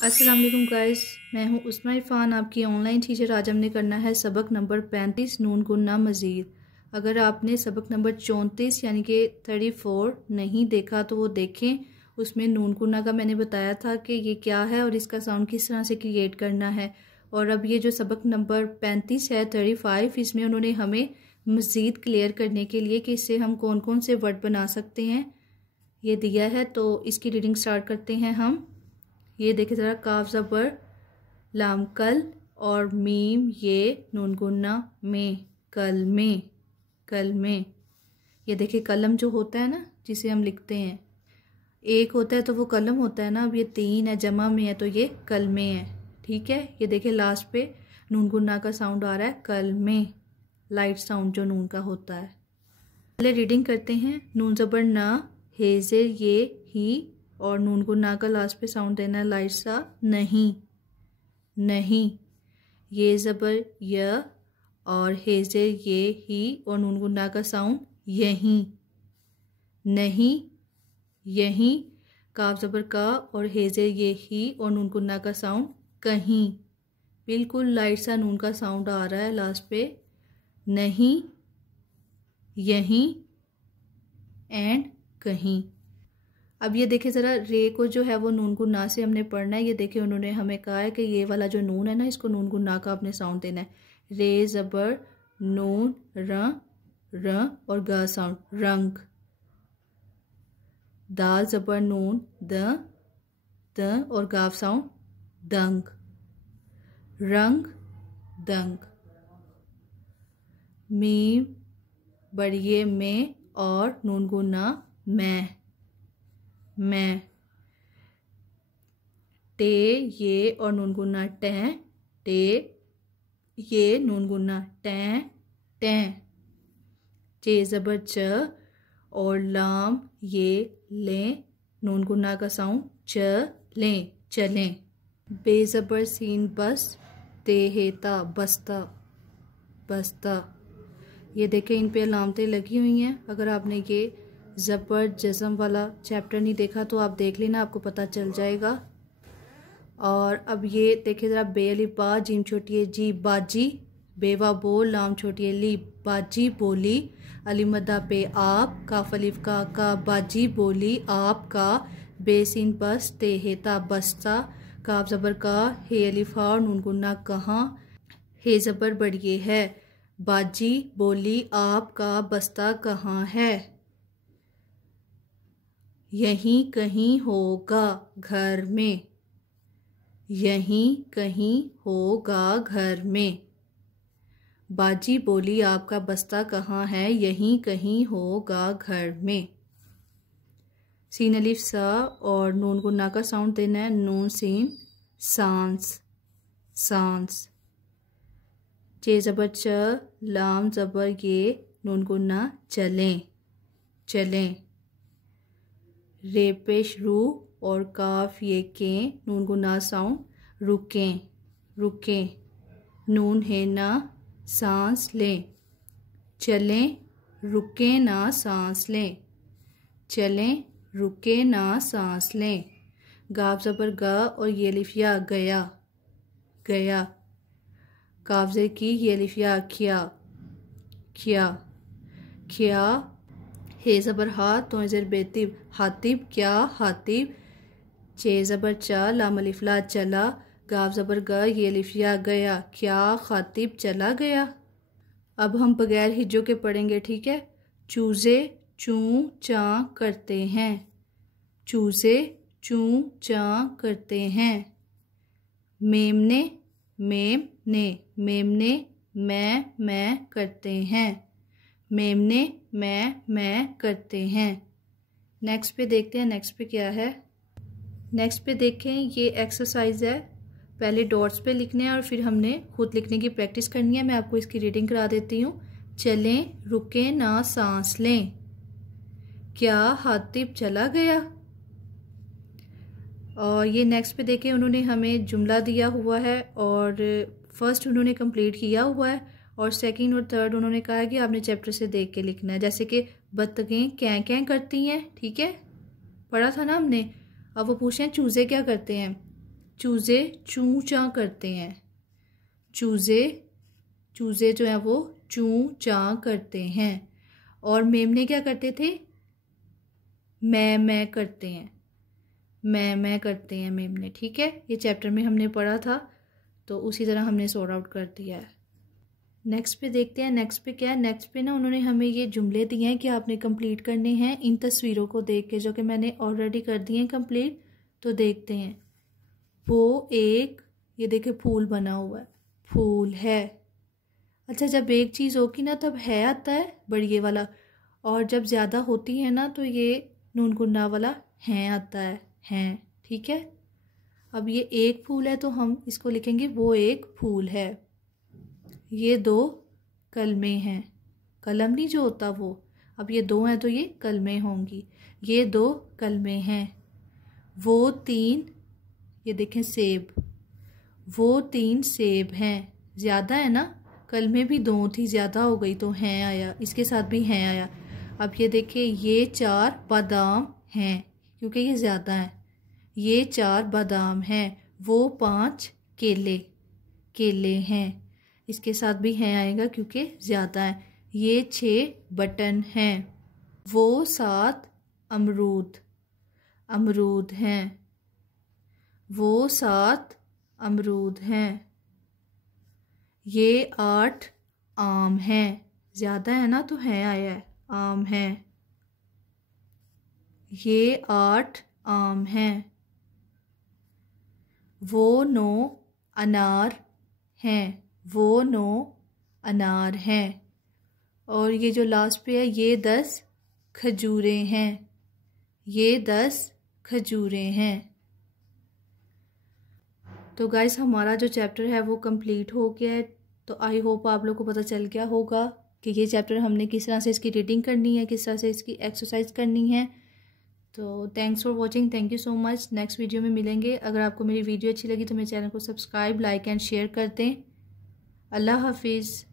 अस्सलाम वालेकुम गाइस, मैं हूं उस्मा इरफान, आपकी ऑनलाइन टीचर। आज हमने करना है सबक नंबर 35 नून गुन्ना मज़ीद। अगर आपने सबक नंबर 34 यानी कि 34 नहीं देखा तो वो देखें। उसमें नून गुन्ना का मैंने बताया था कि ये क्या है और इसका साउंड किस तरह से क्रिएट करना है। और अब ये जो सबक नंबर 35 है 35, इसमें उन्होंने हमें मज़ीद क्लियर करने के लिए कि इससे हम कौन कौन से वर्ड बना सकते हैं ये दिया है। तो इसकी रीडिंग स्टार्ट करते हैं हम। ये देखे ज़रा, काफ ज़बर लाम कल और मीम ये नून गुन्ना में, कल में, कल में। ये देखिए कलम जो होता है ना जिसे हम लिखते हैं, एक होता है तो वो कलम होता है ना। अब ये 3 है, जमा में है तो ये कल में है। ठीक है, ये देखिए लास्ट पे नून गुन्ना का साउंड आ रहा है कल में, लाइट साउंड जो नून का होता है। पहले रीडिंग करते हैं। नून ज़बर ना, हेज़र ये ही, और नून गुन्ना का लास्ट पे साउंड देना है लाइट सा, नहीं, नहीं। ये ज़बर य और हेज़र ये ही और नून गुन्ना का साउंड यहीं, नहीं, यहीं। काफ ज़बर का और हेज़र ये ही और नून गुन्ना का साउंड कहीं। बिल्कुल लाइट सा नून का साउंड आ रहा है लास्ट पे, नहीं, यहीं एंड कहीं। अब ये देखिए ज़रा, रे को जो है वो नून गुन्ना से हमने पढ़ना है। ये देखिए उन्होंने हमें कहा है कि ये वाला जो नून है ना, इसको नून गुन्ना का आपने साउंड देना है। रे ज़बर नून, र और गा साउंड, रंग। दाल ज़बर नून, द और गाफ साउंड, दंग, रंग, दंग। मीम बड़िए में और नून गुन्ना मैं, मैं। टे ये और नून गुन्ना टें, टे ये नून गुन्ना टें, टें। चे ज़बर च और लाम ये लें, नून गुन्ना का साउंड च लें, चलें। बे ज़बर सीन बस, ते हेता बस्ता, बस्ता। ये देखें इन पे अलामतें लगी हुई हैं। अगर आपने ये ज़बर जज़म वाला चैप्टर नहीं देखा तो आप देख लेना, आपको पता चल जाएगा। और अब ये देखिए ज़रा, बे अलिफ बा, जीम छोटी है जी, बाजी। बेवा बोल, लाम छोटी है ली, बाजी बोली। अली मद्दा पे आप, काफ अलिफ का बाजी बोली आपका। बेसिन बस, ते हेता बस्ता। काफ ज़बर का, हे अलिफ हा और नून गुन्ना कहाँ। हे ज़बर बढ़िए है, बाजी बोली आपका बस्ता कहाँ है। यहीं कहीं होगा घर में, यहीं कहीं होगा घर में। बाजी बोली आपका बस्ता कहाँ है, यहीं कहीं होगा घर में। सीन अलिफ सा और नून गुन्ना का साउंड देना है, नून सीन, सांस, सांस। चे ज़बर च, लाम ज़बर ये, नून गुन्ना चलें, चलें। रे पेश रू और काफ ये के, नून गुन्ना साउंड रुकें, रुकें। नून है ना, सांस लें, चलें, रुकें ना सांस लें, चलें, रुकें ना सांस लें। गाफ ज़बर गा और ये लिफिया गया, गया। काफ़ की ये लिफिया किया, किया, किया। हे ज़बर हा तो ज़र बेतिब, हातिब क्या, हातिब। चे ज़बर चा, लाम अलिफ ला चला। गाफ ज़बर गा ये लिफिया गया, क्या खातिब चला गया। अब हम बगैर हिज्जों के पढ़ेंगे, ठीक है। चूज़े चूँ चाँ करते हैं, चूज़े चूँ चाँ करते हैं। मेमने, मेम ने, मेमने मैं करते हैं, मेमने मैं करते हैं। नेक्स्ट पे देखते हैं, नेक्स्ट पे क्या है। नेक्स्ट पे देखें, ये एक्सरसाइज है। पहले डॉट्स पे लिखने हैं और फिर हमने खुद लिखने की प्रैक्टिस करनी है। मैं आपको इसकी रीडिंग करा देती हूँ। चलें, रुकें ना सांस लें, क्या हातिब चला गया। और ये नेक्स्ट पे देखें, उन्होंने हमें जुमला दिया हुआ है और फर्स्ट उन्होंने कंप्लीट किया हुआ है और सेकंड और थर्ड उन्होंने कहा है कि आपने चैप्टर से देख के लिखना है। जैसे कि बत्तखें कैं कैं करती हैं, ठीक है, पढ़ा था ना हमने। अब वो पूछे हैं चूज़े क्या करते हैं। चूज़े चूँ चाँ करते हैं। चूज़े जो है वो चूँ चाँ करते हैं। और मेमने क्या करते थे? मैं करते हैं। मैं करते हैं मेमने। ठीक है, ये चैप्टर में हमने पढ़ा था, तो उसी तरह हमने सॉर्ट आउट कर दिया है। नेक्स्ट पे देखते हैं। नेक्स्ट पे क्या है? नेक्स्ट पे ना उन्होंने हमें ये जुमले दिए हैं कि आपने कंप्लीट करने हैं इन तस्वीरों को देख के, जो कि मैंने ऑलरेडी कर दिए हैं कंप्लीट। तो देखते हैं। वो एक, ये देखे फूल बना हुआ है, फूल है। अच्छा, जब एक चीज़ होगी ना तब है आता है बढ़िए वाला, और जब ज़्यादा होती है ना तो ये नून गुन्ना वाला हैं आता है, हैं। ठीक है, अब ये एक फूल है तो हम इसको लिखेंगे वो एक फूल है। ये दो कलमें हैं, कलम नहीं जो होता वो, अब ये दो हैं तो ये कलमें होंगी। ये दो कलमें हैं। वो तीन, ये देखें सेब, वो तीन सेब हैं। ज़्यादा है ना, कल में भी दो थी, ज़्यादा हो गई तो हैं आया, इसके साथ भी हैं आया। अब ये देखिए, ये चार बादाम हैं क्योंकि ये ज़्यादा है। ये चार बादाम हैं। वो पांच केले हैं, इसके साथ भी हैं आएगा क्योंकि ज़्यादा है। ये 6 बटन हैं। वो 7 अमरूद हैं। वो 7 अमरूद हैं। ये 8 आम हैं। ज़्यादा है ना तो है आया है, आम हैं। ये 8 आम हैं। वो 9 अनार हैं। वो 9 अनार हैं। और ये जो लास्ट पे है, ये 10 खजूरें हैं। ये 10 खजूरें हैं। तो गाइस, हमारा जो चैप्टर है वो कंप्लीट हो गया है। तो आई होप आप लोग को पता चल गया होगा कि ये चैप्टर हमने किस तरह से इसकी रीडिंग करनी है, किस तरह से इसकी एक्सरसाइज करनी है। तो thanks for watching, thank you so much. Next video में मिलेंगे। अगर आपको मेरी वीडियो अच्छी लगी तो मेरे चैनल को सब्सक्राइब, लाइक एंड शेयर कर दें। अल्लाह हाफिज़।